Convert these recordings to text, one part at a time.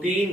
3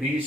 20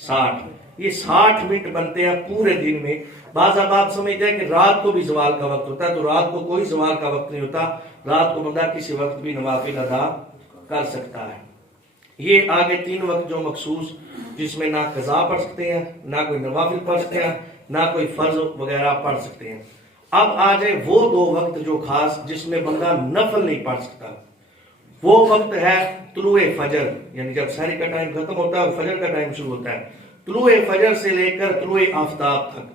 60, یہ 60 منٹ بنتے ہیں پورے دن میں. بعض اب آپ سمجھتے ہیں کہ رات کو بھی زوال کا وقت ہوتا ہے، تو رات کو کوئی زوال کا وقت نہیں ہوتا. رات کو بندہ کسی وقت بھی نوافل ادا کر سکتا ہے. یہ آگے 3 وقت جو مخصوص، جس میں نہ قضا پڑھ سکتے ہیں، نہ کوئی نوافل پڑھ سکتے ہیں، نہ کوئی فرض وغیرہ پڑھ سکتے ہیں. اب آ جائے وہ 2 وقت جو خاص جس میں بندہ نفل نہیں پڑھ سکتا. وہ وقت ہے طلوع فجر، یعنی جب سحری کا ٹائم ختم ہوتا ہے اور فجر کا ٹائم شروع ہوتا ہے. طلوع فجر سے لے کر طلوع آفتاب تک،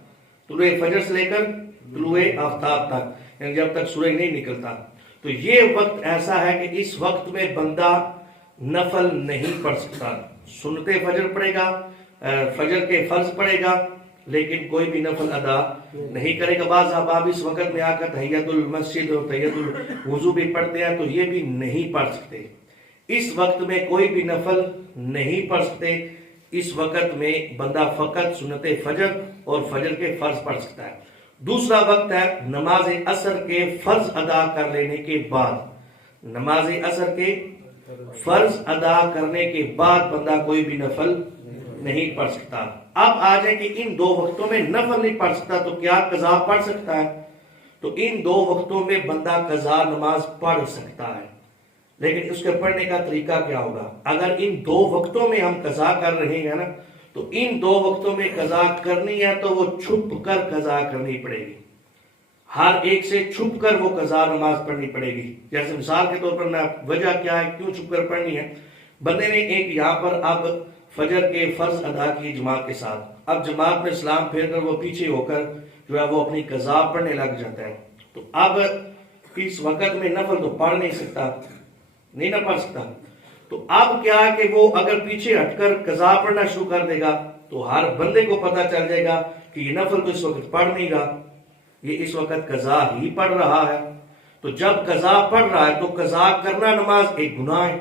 طلوع فجر سے لے کر طلوع آفتاب تک، یعنی جب تک سورج نہیں نکلتا. تو یہ وقت ایسا ہے کہ اس وقت میں بندہ نفل نہیں پڑھ سکتا. سنت فجر پڑھے گا، فجر کے فرض پڑھے گا، لیکن کوئی بھی نفل ادا نہیں کرے گا. بعض احباب اس وقت میں آ کر تحیت المسجد اور تحیت الوضو بھی پڑھتے ہیں، تو یہ بھی نہیں پڑھ سکتے. اس وقت میں کوئی بھی نفل نہیں پڑھ سکتے. اس وقت میں بندہ فقط سنت فجر اور فجر کے فرض پڑھ سکتا ہے. دوسرا وقت ہے نماز عصر کے فرض ادا کر لینے کے بعد. نماز عصر کے فرض ادا کرنے کے بعد بندہ کوئی بھی نفل نہیں پڑھ سکتا. اب آ جائے کہ ان 2 وقتوں میں نفل نہیں پڑھ سکتا تو کیا قضا پڑھ سکتا ہے؟ تو ان 2 وقتوں میں بندہ قضا نماز پڑھ سکتا ہے، لیکن اس کے پڑھنے کا طریقہ کیا ہوگا؟ اگر ان 2 وقتوں میں ہم قضا کر رہے ہیں نا، تو ان 2 وقتوں میں قضا کرنی ہے تو وہ چھپ کر قضا کرنی پڑے گی. ہر ایک سے چھپ کر وہ قضا نماز پڑھنی پڑے گی. جیسے مثال کے طور پر وجہ کیا ہے کیوں چھپ کر پڑھنی ہے؟ بندے نے ایک یہاں پر اب فجر کے فرض ادا کی جماعت کے ساتھ، اب جماعت میں سلام پھیر کر وہ پیچھے ہو کر جو ہے وہ اپنی قضا پڑھنے لگ جاتا ہے. تو اب اس وقت میں نفل تو پڑھ نہیں سکتا، نہیں نہ پڑھ سکتا. تو اب کیا ہے کہ وہ اگر پیچھے ہٹ کر قضا پڑھنا شروع کر دے گا تو ہر بندے کو پتہ چل جائے گا کہ یہ نفل تو اس وقت پڑھ نہیں رہا، یہ اس وقت قضا ہی پڑھ رہا ہے. تو جب قضا پڑھ رہا ہے تو قضا کرنا نماز ایک گناہ ہے،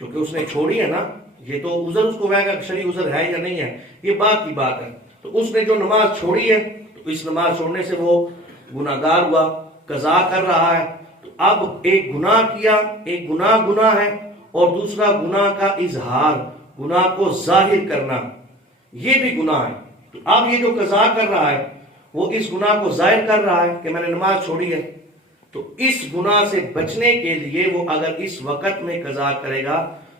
کیونکہ اس نے چھوڑی ہے نا. یہ تو عذر اس کو گا شرعی عذر ہے یا نہیں ہے، یہ بات کی بات ہے. تو اس نے جو نماز چھوڑی ہے تو اس نماز چھوڑنے سے وہ گناہگار ہوا، قضا کر رہا ہے. تو اب ایک گناہ کیا، ایک گناہ ہے، اور دوسرا گناہ کا اظہار، گناہ کو ظاہر کرنا، یہ بھی گناہ ہے. تو اب یہ جو قضا کر رہا ہے وہ اس گناہ کو ظاہر کر رہا ہے کہ میں نے نماز چھوڑی ہے. تو اس گناہ سے بچنے کے لیے وہ اگر اس وقت میں قضا کرے گا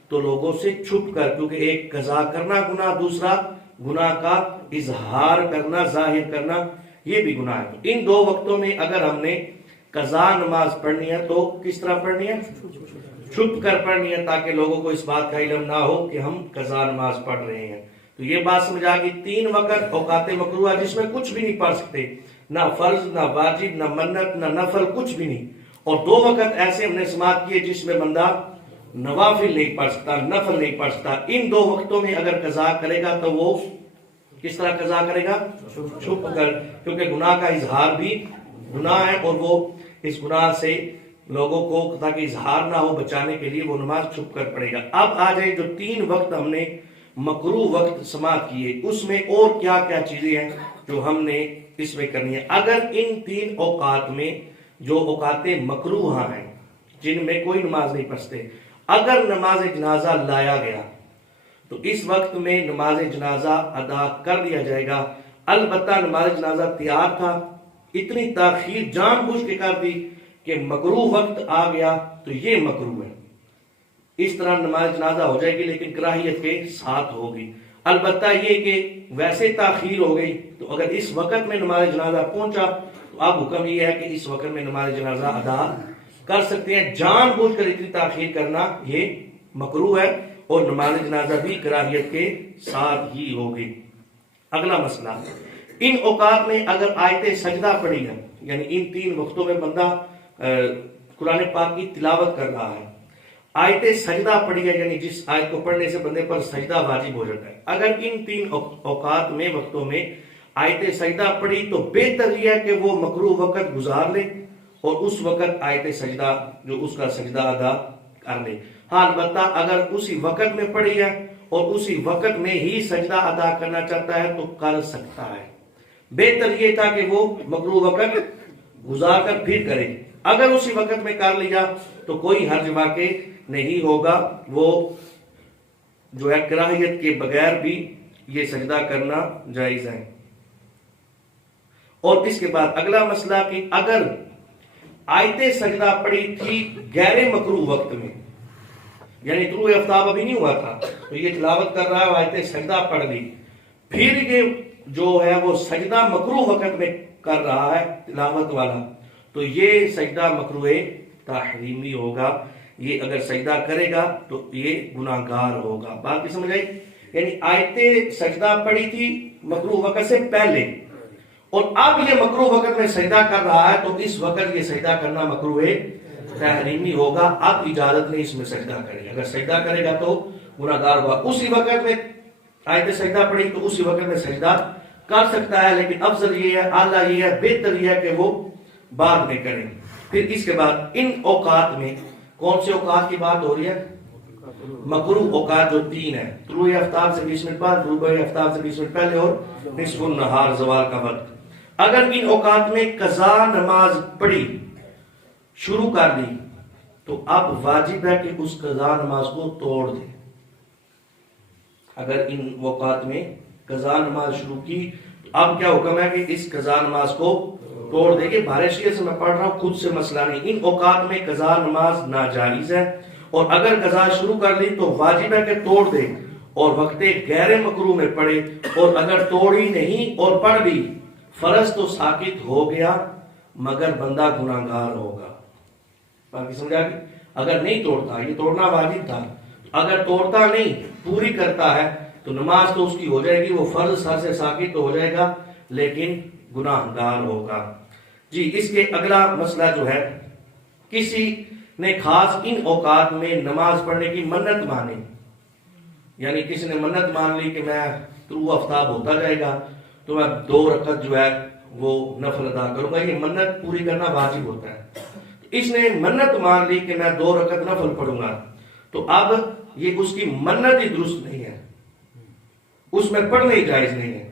تو لوگوں سے چھپ کر، کیونکہ ایک قضا کرنا گناہ، دوسرا گناہ کا اظہار کرنا، ظاہر کرنا، یہ بھی گناہ ہے. تو ان 2 وقتوں میں اگر ہم نے قضا نماز پڑھنی ہے تو کس طرح پڑھنی ہے؟ چھپ کر پڑھنی ہے، تاکہ لوگوں کو اس بات کا علم نہ ہو کہ ہم قضا نماز پڑھ رہے ہیں. تو یہ بات سمجھ آ گئی. 3 وقت اوقات مکروہ جس میں کچھ بھی نہیں پڑھ سکتے، نہ فرض، نہ واجب، نہ منت، نہ نفل، کچھ بھی نہیں. اور 2 وقت ایسے ہم نے سماعت کیے جس میں بندہ نوافل نہیں پڑھ سکتا، نفل نہیں پڑھ سکتا. ان 2 وقتوں میں اگر قضا کرے گا تو وہ کس طرح قضا کرے گا؟ چھپ کر، کیونکہ گناہ کا اظہار بھی گناہ ہے، اور وہ اس گناہ سے لوگوں کو تاکہ اظہار نہ ہو بچانے کے لیے وہ نماز چھپ کر پڑھے گا. اب آ جائے جو 3 وقت ہم نے مکروہ وقت سماعت کیے، اس میں اور کیا کیا چیزیں ہیں جو ہم نے اس میں کرنی ہے. اگر ان 3 اوقات میں جو اوقات مکروہ ہیں جن میں کوئی نماز نہیں پڑھتے، اگر نماز جنازہ لایا گیا تو اس وقت میں نماز جنازہ ادا کر لیا جائے گا. البتہ نماز جنازہ تیار تھا، اتنی تاخیر جان بوجھ کے کر دی کہ مکروہ وقت آ گیا تو یہ مکروہ ہے. اس طرح نماز جنازہ ہو جائے گی لیکن کراہیت کے ساتھ ہوگی. البتہ یہ کہ ویسے تاخیر ہو گئی تو اگر اس وقت میں نماز جنازہ پہنچا تو اب حکم یہ ہے کہ اس وقت میں نماز جنازہ ادا کر سکتے ہیں. جان بوجھ کر اتنی تاخیر کرنا یہ مکروہ ہے، اور نماز جنازہ بھی کراہیت کے ساتھ ہی ہوگی. اگلا مسئلہ، ان اوقات میں اگر آیت سجدہ پڑھی ہے، یعنی ان 3 وقتوں میں بندہ قرآن پاک کی تلاوت کر رہا ہے، آیت سجدہ پڑھی ہے، یعنی جس آیت کو پڑھنے سے بندے پر سجدہ واجب ہو جاتا ہے. اگر ان 3 اوقات میں وقتوں میں آیت سجدہ پڑھی تو بہتر یہ ہے کہ وہ مکروہ وقت گزار لے اور اس وقت آیت سجدہ جو اس کا سجدہ ادا کر لے. ہاں البتہ اگر اسی وقت میں پڑھی ہے اور اسی وقت میں ہی سجدہ ادا کرنا چاہتا ہے تو کر سکتا ہے. بہتر یہ تھا کہ وہ مکروہ وقت گزار کر پھر کرے. اگر اسی وقت میں کر لیا تو کوئی حرج واقع نہیں ہوگا، وہ جو ہے کراہیت کے بغیر بھی یہ سجدہ کرنا جائز ہے۔ اور اس کے بعد اگلا مسئلہ کہ اگر آیت سجدہ پڑی تھی غیر مکروہ وقت میں، یعنی طلوع آفتاب ابھی نہیں ہوا تھا، تو یہ تلاوت کر رہا ہے، آیت سجدہ پڑھ لی، پھر یہ جو ہے وہ سجدہ مکروہ وقت میں کر رہا ہے تلاوت والا، تو یہ سجدہ مکروہ تحریمی ہوگا۔ یہ اگر سجدہ کرے گا تو یہ گناہگار ہوگا۔ بات کی سمجھ آئی؟ یعنی آیت سجدہ پڑی تھی مکروہ وقت سے پہلے، اور اب یہ مکروہ وقت میں سجدہ کر رہا ہے، تو اس وقت یہ سجدہ کرنا مکروہ تحریمی ہوگا۔ اب اجازت نہیں اس میں سجدہ کرے، اگر سجدہ کرے گا تو گناہگار ہوگا۔ اسی وقت میں آیت سجدہ پڑی تو اسی وقت میں سجدہ کر سکتا ہے، لیکن افضل یہ ہے، اعلیٰ یہ ہے، بہتر یہ ہے کہ وہ بعد میں کریں۔ پھر اس کے بعد ان اوقات میں کون سے اوقات کی بات ہو رہی ہے؟ مکروہ اوقات جو 3 ہیں، طلوع آفتاب سے 20 منٹ بعد، غروب آفتاب سے 20 منٹ پہلے، اور نصف النہار زوال کا وقت۔ اگر ان اوقات میں قضا نماز پڑھی شروع کر دی تو اب واجب ہے کہ اس قضا نماز کو توڑ دے۔ اگر ان اوقات میں قضا نماز شروع کی تو اب کیا حکم ہے کہ اس قضا نماز کو توڑ دے گی۔ بارہ شیعہ سے میں پڑھ رہا ہوں، خود سے مسئلہ نہیں۔ ان اوقات میں قضا نماز ناجائز ہے، اور اگر قضا شروع کر لی تو واجب ہے کہ توڑ دے اور وقت غیر مکروہ میں پڑھے، اور اگر توڑی نہیں اور پڑھ لی فرض تو ساقط ہو گیا، مگر بندہ گناہگار ہوگا۔ باقی سمجھا کہ اگر نہیں توڑتا، یہ توڑنا واجب تھا، اگر توڑتا نہیں پوری کرتا ہے تو نماز تو اس کی ہو جائے گی، وہ فرض سر سے ساقط تو ہو جائے گا، لیکن گناہگار ہوگا۔ جی اس کے اگلا مسئلہ جو ہے، کسی نے خاص ان اوقات میں نماز پڑھنے کی منت مانی، یعنی کسی نے منت مان لی کہ میں طلوع آفتاب ہوتا جائے گا تو میں 2 رکعت جو ہے وہ نفل ادا کروں گا، یہ منت پوری کرنا واجب ہوتا ہے۔ اس نے منت مان لی کہ میں 2 رکعت نفل پڑھوں گا، تو اب یہ اس کی منت ہی درست نہیں ہے، اس میں پڑھنا ہی جائز نہیں ہے۔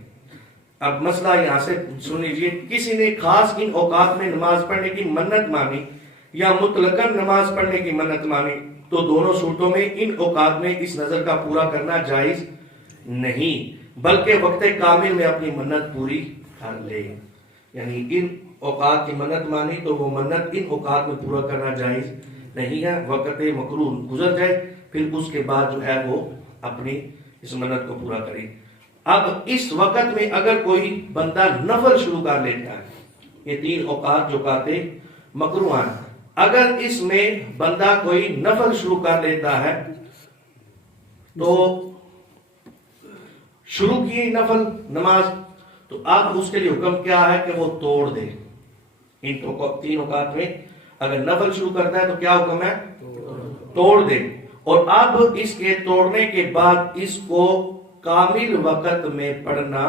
اب مسئلہ یہاں سے سن لیجیے، کسی نے خاص ان اوقات میں نماز پڑھنے کی منت مانی یا مطلقاً نماز پڑھنے کی منت مانی، تو دونوں صورتوں میں ان اوقات میں اس نظر کا پورا کرنا جائز نہیں، بلکہ وقت کامل میں اپنی منت پوری کر لے۔ یعنی ان اوقات کی منت مانی تو وہ منت ان اوقات میں پورا کرنا جائز نہیں ہے، وقت مکروہ گزر جائے پھر اس کے بعد جو ہے وہ اپنی اس منت کو پورا کرے۔ اب اس وقت میں اگر کوئی بندہ نفل شروع کر لیتا ہے، یہ 3 اوقات جو کہتے مکروہ ہیں، اگر اس میں بندہ کوئی نفل شروع کر لیتا ہے تو شروع کی نفل نماز، تو اب اس کے لیے حکم کیا ہے کہ وہ توڑ دے۔ ان 3 اوقات میں اگر نفل شروع کرتا ہے تو کیا حکم ہے؟ توڑ دے، اور اب اس کے توڑنے کے بعد اس کو کامل وقت میں پڑھنا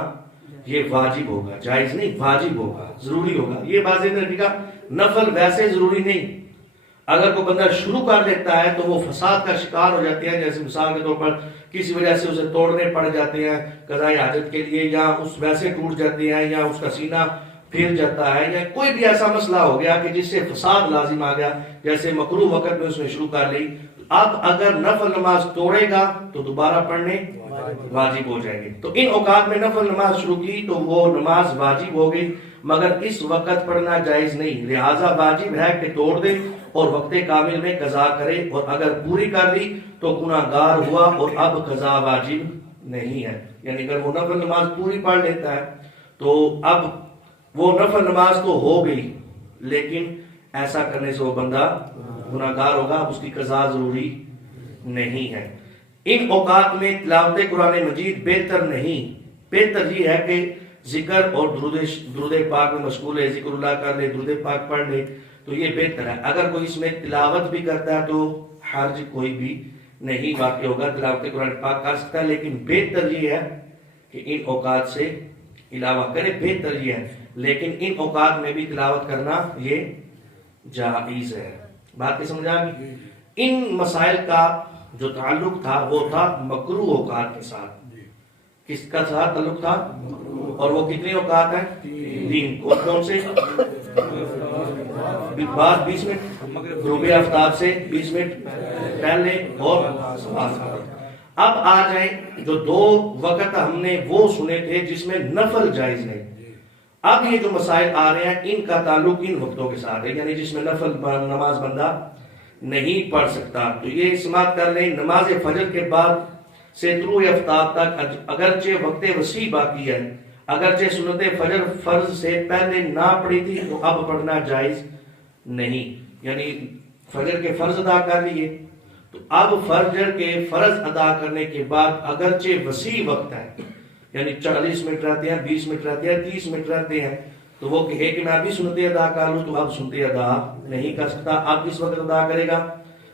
یہ واجب ہوگا، جائز نہیں، واجب ہوگا، ضروری ہوگا۔ یہ بات ذہن کا نفل ویسے ضروری نہیں، اگر کوئی بندہ شروع کر لیتا ہے تو وہ فساد کا شکار ہو جاتے ہیں، جیسے مثال کے طور پر کسی وجہ سے اسے توڑنے پڑ جاتے ہیں قضاء حاجت کے لیے، یا اس ویسے ٹوٹ جاتے ہیں، یا اس کا سینہ پھر جاتا ہے، یا کوئی بھی ایسا مسئلہ ہو گیا کہ جس سے فساد لازم آ گیا، جیسے مکروہ وقت میں اس نے شروع کر لی، اب اگر نفل نماز توڑے گا تو دوبارہ پڑھنے واجب ہو جائے گی۔ تو ان اوقات میں نفل نماز شروع کی تو وہ نماز واجب ہو گئی، مگر اس وقت پڑھنا جائز نہیں، لہٰذا واجب ہے کہ توڑ دے اور وقت کامل میں قضا کرے، اور اگر پوری کر لی تو گناہگار ہوا اور اب قضا واجب نہیں ہے۔ یعنی اگر وہ نفل نماز پوری پڑھ لیتا ہے تو اب وہ نفل نماز تو ہو گئی، لیکن ایسا کرنے سے وہ بندہ گناہگار ہوگا، اب اس کی قضا ضروری نہیں ہے۔ ان اوقات میں تلاوت قرآن مجید بہتر نہیں، بہتر یہ ہے کہ ذکر اور درود پاک میں مشغول ہے، ذکر اللہ کر لے، درود پاک پڑھ لے، تو یہ بہتر ہے۔ اگر کوئی اس میں تلاوت بھی کرتا ہے تو حرج کوئی بھی نہیں واقع ہوگا، تلاوت قرآن پاک کر سکتا ہے، لیکن بہتر یہ ہے کہ ان اوقات سے علاوہ کرے، بہتر یہ ہے، لیکن ان اوقات میں بھی تلاوت کرنا یہ جائز ہے۔ بات کی سمجھ آ گئی؟ ان مسائل کا جو تعلق تھا وہ تھا مکروہ اوقات کے ساتھ۔ کس کا ساتھ تعلق تھا؟ اور وہ کتنے اوقات ہیں؟ 3۔ کون سے؟ بعد 20 منٹ، غروب آفتاب سے 20 منٹ پہلے، اور اب آ جائیں جو 2 وقت ہم نے وہ سنے تھے جس میں نفل جائز نہیں. اب یہ جو مسائل آ رہے ہیں ان کا تعلق ان وقتوں کے ساتھ ہے، یعنی جس میں نفل نماز بندہ نہیں پڑھ سکتا. تو یہ سماعت کر لیں، نماز فجر کے بعد سے طلوع آفتاب تک اگرچہ وقت وسیع باقی ہے، اگرچہ سنت فجر فرض سے پہلے نہ پڑھی تھی تو اب پڑھنا جائز نہیں. یعنی فجر کے فرض ادا کر لیے تو اب فجر کے فرض ادا کرنے کے بعد اگرچہ وسیع وقت ہے، یعنی 40 منٹ رہتے ہیں، 20 منٹ رہتے ہیں، 30 منٹ رہتے ہیں، تو وہ کہے کہ میں ابھی سنتے ادا کر لوں، تو اب سنتے ادا نہیں کر سکتا. اب کس وقت ادا کرے گا؟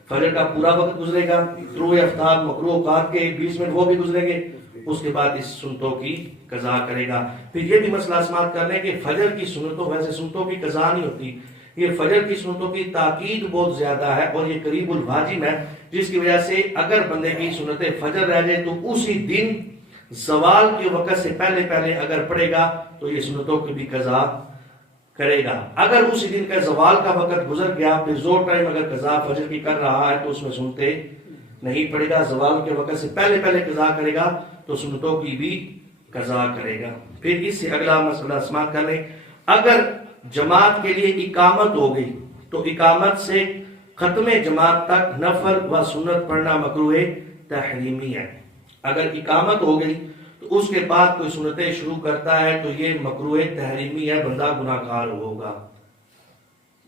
فجر کا پورا وقت گزرے گا، طلوع آفتاب مغرب اوقات کے 20 منٹ وہ بھی گزریں گے، اس کے بعد اس سنتوں کی قضا کرے گا. پھر یہ بھی مسئلہ سماعت کر لیں کہ فجر کی سنتوں، ویسے سنتوں کی قضا نہیں ہوتی، یہ فجر کی سنتوں کی تاکید بہت زیادہ ہے اور یہ قریب الواجب ہے، جس کی وجہ سے اگر بندے کی سنت فجر رہ جائے تو اسی دن زوال کے وقت سے پہلے اگر پڑھے گا تو یہ سنتوں کی بھی قضا کرے گا. اگر اسی دن کا زوال کا وقت گزر گیا، پھر زور ٹائم اگر قضا فجر کی کر رہا ہے تو اس میں سنتے نہیں پڑے گا، زوال کے وقت سے پہلے قضا کرے گا تو سنتوں کی بھی قضا کرے گا. پھر اس سے اگلا مسئلہ سماعت کر لیں، اگر جماعت کے لیے اقامت ہو گئی تو اقامت سے ختم جماعت تک نفل و سنت پڑھنا مکروہ تحریمی ہے. اگر اقامت ہو گئی تو اس کے بعد کوئی سنتیں شروع کرتا ہے تو یہ مکروہ تحریمی ہے، بندہ گناہ گار ہوگا.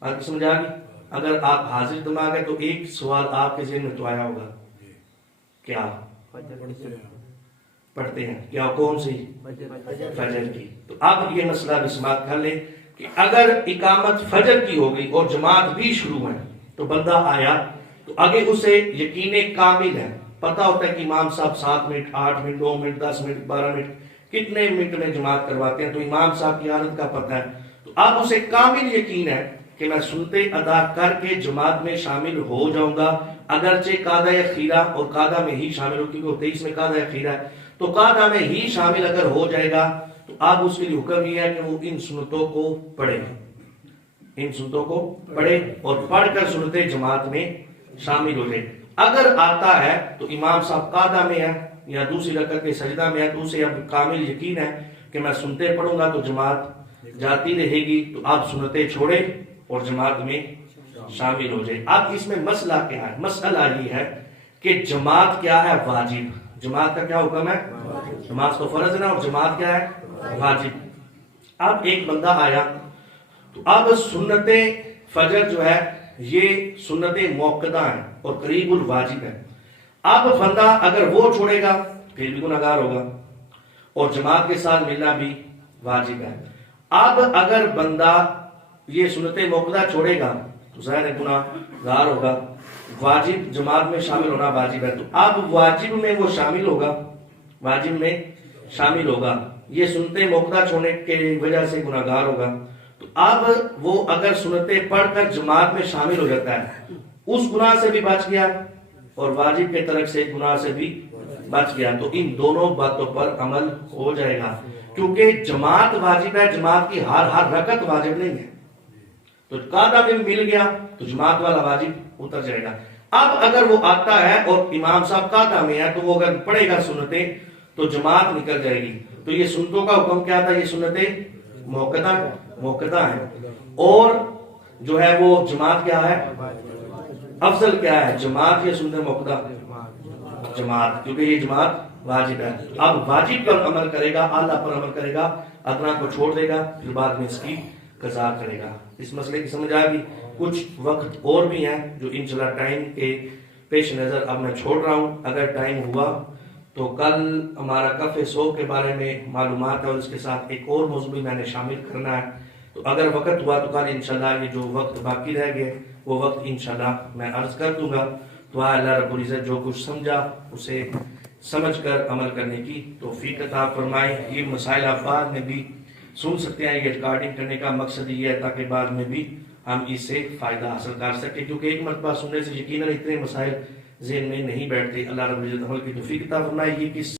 آپ کو سمجھا گی؟ اگر آپ حاضر دماغ ہے تو ایک سوال آپ کے ذہن میں تو آیا ہوگا، کیا پڑھتے ہیں؟ کیا کون سی؟ فجر کی. تو اب یہ مسئلہ بھی سماعت کر لیں کہ اگر اقامت فجر کی ہو گئی اور جماعت بھی شروع ہے تو بندہ آیا تو آگے اسے یقین کامل ہے، پتہ ہوتا ہے کہ امام صاحب 7 minute 8 minute 9 minute 10 minute 12 minute کتنے منٹ میں جماعت کرواتے ہیں، تو امام صاحب کی حالت کا پتہ ہے. تو اب اسے کامل یقین ہے کہ میں سنتے ادا کر کے جماعت میں شامل ہو جاؤں گا، اگرچہ قاعدہ خیرہ اور قاعدہ میں ہی شامل ہو، کیونکہ 23 میں قاعدہ خیرہ ہے، تو قاعدہ میں ہی شامل اگر ہو جائے گا تو اب اس کے لیے حکم یہ ہے کہ وہ ان سنتوں کو پڑھے، ان سنتوں کو پڑھے اور پڑھ کر سنتے جماعت میں شامل ہو جائے. اگر آتا ہے تو امام صاحب قاعدہ میں ہے یا دوسری رکعت کے سجدہ میں ہے تو اسے اب کامل یقین ہے کہ میں سنتے پڑھوں گا تو جماعت جاتی رہے گی، تو آپ سنتے چھوڑے اور جماعت میں شامل ہو جائے. اب اس میں مسئلہ کیا ہے؟ مسئلہ یہ ہے کہ جماعت کیا ہے؟ واجب. جماعت کا کیا حکم ہے؟ نماز تو فرض ہے نا، اور جماعت کیا ہے؟ واجب. اب ایک بندہ آیا تو اب سنت فجر جو ہے یہ سنت موقدہ ہیں اور قریب الواجب ہے. اب بندہ اگر وہ چھوڑے گا پھر بھی گناہگار ہوگا اور جماعت کے ساتھ ملنا بھی واجب ہے. اب اگر بندہ یہ سنت موقدہ چھوڑے گا تو ظاہر گناہگار ہوگا، واجب جماعت میں شامل ہونا واجب ہے، تو اب واجب میں وہ شامل ہوگا، واجب میں شامل ہوگا، یہ سنتے موقدہ چھوڑنے کی وجہ سے گناہگار ہوگا. تو اب وہ اگر سنتیں پڑھ کر جماعت میں شامل ہو جاتا ہے اس گناہ سے بھی بچ گیا اور واجب کے ترک سے گناہ سے بھی بچ گیا، تو ان دونوں باتوں پر عمل ہو جائے گا. کیونکہ جماعت واجب ہے، جماعت کی ہر رکعت واجب نہیں ہے، تو قاعدہ میں مل گیا تو جماعت والا واجب اتر جائے گا. اب اگر وہ آتا ہے اور امام صاحب قاعدہ میں ہے تو وہ اگر پڑھے گا سنتیں تو جماعت نکل جائے گی. تو یہ سنتوں کا حکم کیا تھا؟ یہ سنتیں موقدہ ہیں، اور جو ہے وہ جماعت کیا ہے؟ افضل کیا ہے؟ جماعت یا سنت موقدہ؟ جماعت، کیونکہ یہ جماعت واجب ہے. اب واجب پر عمل کرے گا، اعلیٰ پر عمل کرے گا، ادنا کو چھوڑ دے گا، پھر بعد میں اس کی قضا کرے گا. اس مسئلے کی سمجھ آئے گی. کچھ وقت اور بھی ہیں جو انشاءاللہ ٹائم کے پیش نظر اب میں چھوڑ رہا ہوں. اگر ٹائم ہوا تو کل ہمارا کف سوگ کے بارے میں معلومات ہے اور اس کے ساتھ ایک اور موضوع بھی میں نے شامل کرنا ہے. تو اگر وقت ہوا تو کل انشاءاللہ یہ جو وقت باقی رہ گئے وہ وقت انشاءاللہ میں عرض کر دوں گا. تو اللہ رب العزت جو کچھ سمجھا اسے سمجھ کر عمل کرنے کی توفیق عطا فرمائے. یہ مسائل آپ بعد میں بھی سن سکتے ہیں، یہ ریکارڈنگ کرنے کا مقصد یہ ہے تاکہ بعد میں بھی ہم اس سے فائدہ حاصل کر سکیں، کیونکہ ایک مرتبہ سننے سے یقیناً اتنے مسائل ذہن میں نہیں بیٹھتے. اللہ رب العزت عمل کی توفیق عطا فرمائے. یہ کس